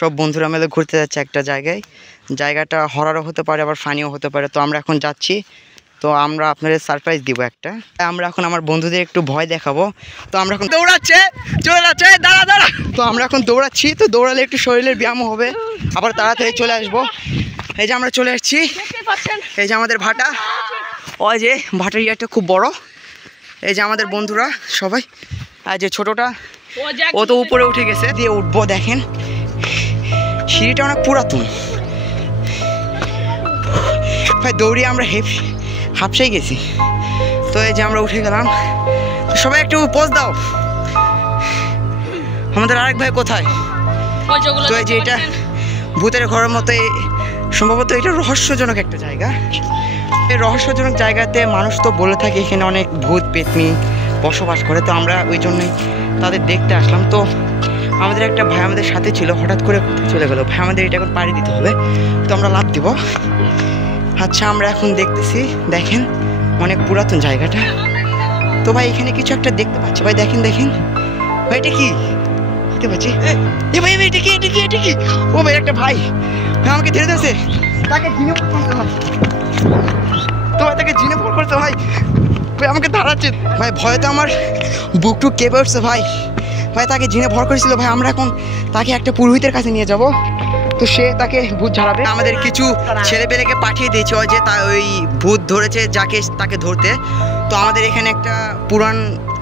সব বন্ধুরা মিলে ঘুরতে যাচ্ছে একটা জায়গায়। জায়গাটা হরারও হতে পারে আবার ফানিও হতে পারে। তো আমরা এখন যাচ্ছি, তো আমরা আপনাদের সারপ্রাইজ দিব একটা। আমরা এখন আমার বন্ধুদের একটু ভয় দেখাবো। তো আমরা এখন দৌড়াচ্ছে, চলে যাচ্ছে, দাঁড়া দাঁড়া। তো আমরা এখন দৌড়াচ্ছি, তো দৌড়ালে একটু শরীরের ব্যায়ামও হবে, আবার তাড়াতাড়ি চলে আসবো। এই যে আমরা চলে আসছি, এই যে আমাদের ভাটা, ওই যে ভাটার ইয়াটা খুব বড়। এই যে আমাদের বন্ধুরা সবাই, আর যে ছোটটা ও তো উপরে উঠে গেছে, দিয়ে উঠবো। দেখেন সিঁড়িটা অনেক পুরাতন ভাই, দৌড়িয়ে আমরা হাঁপসেই গেছি। তো এই যে আমরা উঠে গেলাম, তো সবাই একটু পোজ দাও। আমাদের আরেক ভাই কোথায়? তো এই যে এটা ভূতের ঘরের মতো, সম্ভবত এটা রহস্যজনক একটা জায়গা। এই রহস্যজনক জায়গাতে মানুষ তো বলে থাকে এখানে অনেক ভূত পেতনি বসবাস করে। তো আমরা ওই জন্যই তাদের দেখতে আসলাম। তো আমাদের একটা ভাই আমাদের সাথে ছিল, হঠাৎ করে চলে গেল। ভাই আমাদের এটা এখন পাড়ি দিতে হবে, তো আমরা লাফ দিব। আচ্ছা আমরা এখন দেখতেছি, দেখেন অনেক পুরাতন জায়গাটা। তো ভাই এখানে কিছু একটা দেখতে পাচ্ছি ভাই, দেখেন দেখেন ভাই, এটা কি দেখতে পাচ্ছি? এ ভাই এটা কি, এটা কি, এটা কি? ও ভাই একটা ভাই আমাকে ধরে দিয়েছে, তাকে জিনে ফোন করতে হয়। তো ভাই তাকে জিনে ফোন করতে ভাই, ভাই আমাকে দাঁড়াচ্ছে ভাই, ভয়ে তো আমার বুক টুক কেঁপে উঠছে ভাই। ভাই তাকে জিনে ভর করেছিল ভাই। আমরা এখন তাকে একটা পুরোহিতের কাছে নিয়ে যাব, তো সে তাকে ভূত ঝাড়াবে। আমাদের কিছু ছেলেপেলেকে পাঠিয়ে দিয়েছে, ওই যে ওই ভূত ধরেছে যাকে, তাকে ধরতে। তো আমাদের এখানে একটা পুরান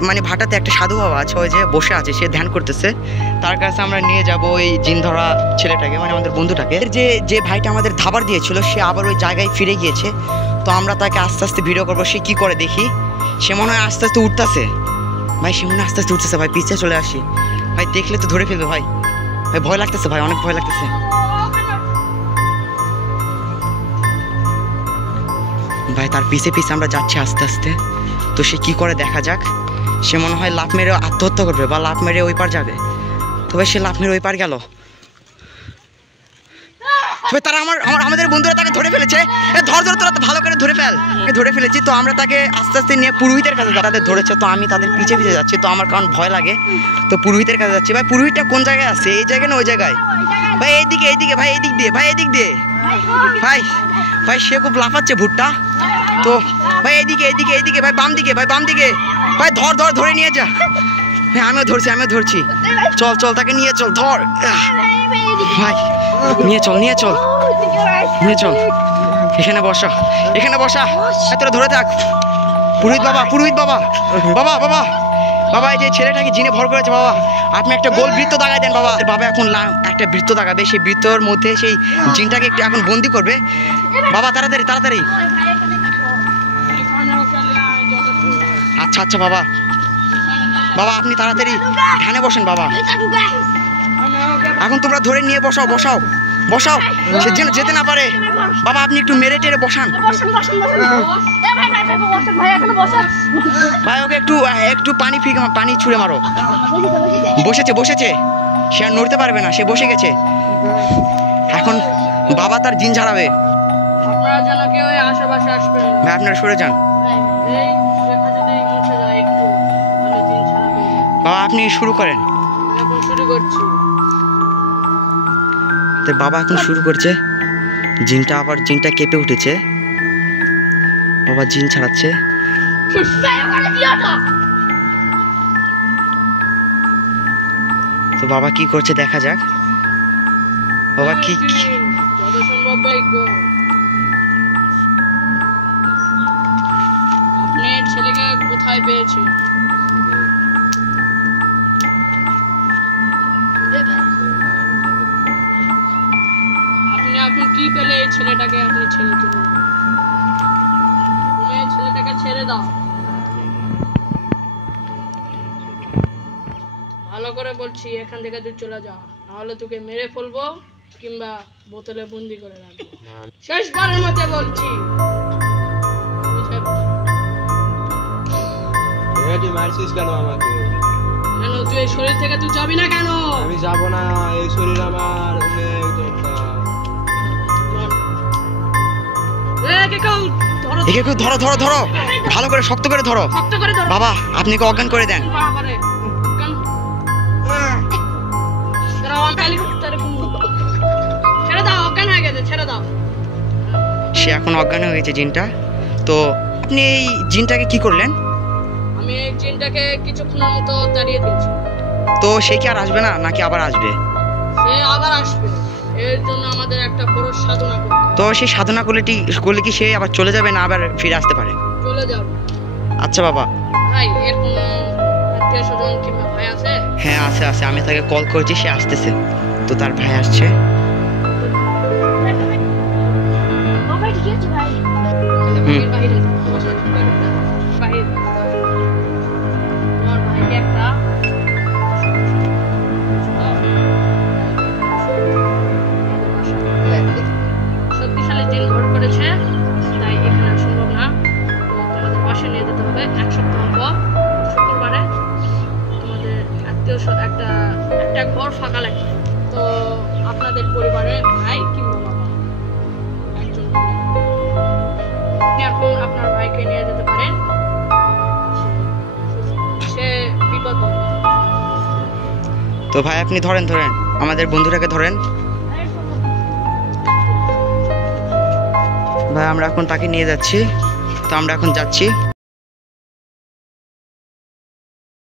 মানে ভাটাতে একটা সাধু বাবা আছে, ওই যে বসে আছে, সে ধ্যান করতেছে। তার কাছে আমরা নিয়ে যাব ওই জিন ধরা ছেলেটাকে, মানে আমাদের বন্ধুটাকে। যে ভাইটা আমাদের ধাবার দিয়েছিল সে আবার ওই জায়গায় ফিরে গিয়েছে। তো আমরা তাকে আস্তে আস্তে ভিডিও করবো, সে কী করে দেখি। সে মনে হয় আস্তে আস্তে উঠতেছে ভাই, সে মনে হয় আস্তে আস্তে উঠতেছে ভাই। পিছিয়ে চলে আসি ভাই, দেখলে তো ধরে ফেলবে ভাই। ভাই ভয় লাগতেছে ভাই, অনেক ভয় লাগতেছে ভাই। তার পিছে পিছে আমরা যাচ্ছি আস্তে আস্তে। তো সে কি করে দেখা যাক। সে মনে হয় লাফ মেরে আত্মহত্যা করবে বা লাফ মেরে ওই পার যাবে। তো ভাই সে লাফ মেরে ওই পার গেল। তারা আমাদের বন্ধুরা তাকে ধরে ফেলেছে। ধর ধর, তোরা ভালো করে ধরে ফেল। ধরে ফেলেছি, তো আমরা তাকে আস্তে আস্তে নিয়ে পুরোহিতের কাছে, তাদের ধরেছে। তো আমি তাদের পিছে পিছে যাচ্ছি, তো আমার কারণ ভয় লাগে। তো পুরোহিতের কাছে যাচ্ছি। ভাই পুরোহিতটা কোন জায়গায় আছে? এই জায়গায় না ওই জায়গায়? ভাই এইদিকে, এইদিকে ভাই, এদিক দিয়ে ভাই, এদিক দিয়ে ভাই। ভাই সে খুব লাফাচ্ছে ভুট্টা। তো ভাই এইদিকে, এইদিকে, এইদিকে ভাই, বাম দিকে ভাই, বাম দিকে ভাই। ধর ধর, ধরে নিয়ে যা ভাই। আমিও ধরছি, আমিও ধরছি। চল চল, তাকে নিয়ে চল, ধর ভাই, নিয়ে চল, নিয়ে চল, নিয়ে চল। এখানে বসা, এখানে বসা, তোরা ধরে থাক। পুরোহিত বাবা, পুরোহিত বাবা, বাবা বাবা বাবা, এই যে ছেলেটাকে জিনে ভর করেছে বাবা, আপনি একটা গোল বৃত্ত দাগাই দেন বাবা। বাবা এখন একটা বৃত্ত দাগাবে, সেই বৃত্তর মধ্যে সেই জিনটাকে একটু এখন বন্দি করবে বাবা। তাড়াতাড়ি তাড়াতাড়ি। আচ্ছা আচ্ছা বাবা, বাবা আপনি তাড়াতাড়ি ধ্যানে বসেন বাবা। এখন তোমরা ধরে নিয়ে বসাও, বসাও বসাও, সে যেন যেতে না পারে বাবা। আপনি একটু মেরে টেরে বসান ভাই। ওকে একটু একটু পানি ছুঁড়ে মারো। বসেছে, বসেছে, সে আর নড়তে পারবে না, সে বসে গেছে। এখন বাবা তার জিন ঝাড়াবে। ভাই আপনারা সরে যান বাবা, আপনি শুরু করেন। বাবা এখন শুরু করছে। জিনটা আবার, জিনটা কেঁপে উঠেছে বাবা, জিন ছাড়াচ্ছে। তো বাবা কি করছে দেখা যাক। বাবা কি আপনি ছেলেকে কোথায় পেয়েছেন? আপনি কি পেলে এই ছেলেটাকে আপনি ছেড়ে দিলেন? তুমি এই ছেলেটাকে ছেড়ে দাও, ভালো করে বলছি। এখান থেকে তুই চলে যা, নাহলে তোকে মেরে ফেলবো কিংবা বোতলে বন্দি করে রাখবো। শেষবারের মতো বলছি। তুই মারছিস কেন আমাকে? কেন তুই এই শরীর থেকে তুই যাবি না কেন? আমি যাব না, এই শরীর আমার অনেক দরকার। ধরো ধরো ধরো, ভালো করে শক্ত করে ধরো বাবা। আপনি কি অজ্ঞান করে দেন? হেলিকপ্টারে সে এখন অজ্ঞান হয়ে গেছে জিনটা। তো আপনি এই জিনটাকে কি করলেন? আমি এই জিনটাকে কিছুক্ষণের মতো দাঁড়িয়ে দিয়েছি। তো সে কি আর আসবে না নাকি আবার আসবে? সে আবার আসবে, এর জন্য আমাদের একটা বড় সাধনা করতে হবে। তো সেই সাধনা করলে কি সে আবার চলে যাবে না আবার ফিরে আসতে পারে? চলে যাবে। আচ্ছা বাবা। ভাই এর কোনো আত্মীয় স্বজন কিংবা ভাই আছে? হ্যাঁ আছে, আমি তাকে কল করেছি, সে আসতেছে। তো তার ভাই আসছে। বাইরে যাও, তোমার সাথে দেখা করতে হবে। বাইরে যাও। তোমার ভাইকে একটা শক্তিশালী জিন ঘর করেছে, তাই এখানে আর সম্ভব না। তো তোমাদের বাসায় নিয়ে যেতে হবে। 1 সপ্তাহ পর শুক্রবারে তোমাদের একটা ঘর ফাঁকা লাগবে। তো আপনাদের পরিবারে ভাই কিংবা বাবা একজন মিলে আপনি এখন আপনার ভাইকে নিয়ে যেতে পারেন। সে বিপদ। তো ভাই আপনি ধরেন আমাদের বন্ধুটাকে ধরেন। ভাই আমরা এখন তাকে নিয়ে যাচ্ছি। তো আমরা এখন যাচ্ছি।